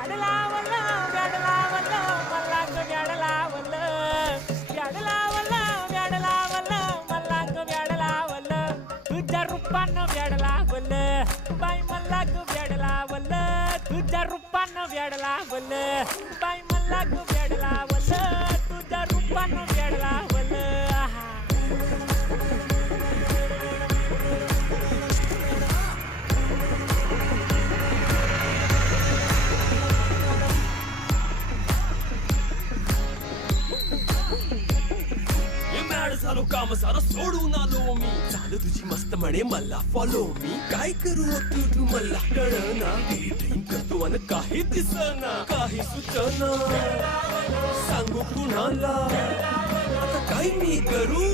व्याड लावलं व्याड लावलं मला ग व्याड लावलं व्याड लावलं व्याड लावलं मला ग व्याड लावलं तुझ्या रूपानं व्याड लावलं बाई मला ग व्याड लावलं तुझ्या रूपानं व्याड लावलं बाई मला ग व्याड लावलं तुझ्या रूपानं व्याड लावलं झालो काम सारा सोडून आलो मी झालं तुझी मस्त म्हणे मला फॉलो मी काय करू तू मला कळना ड्रीम करतो आणि काही दिसना काही सुचना सांगू कुणाला आता काय मी करू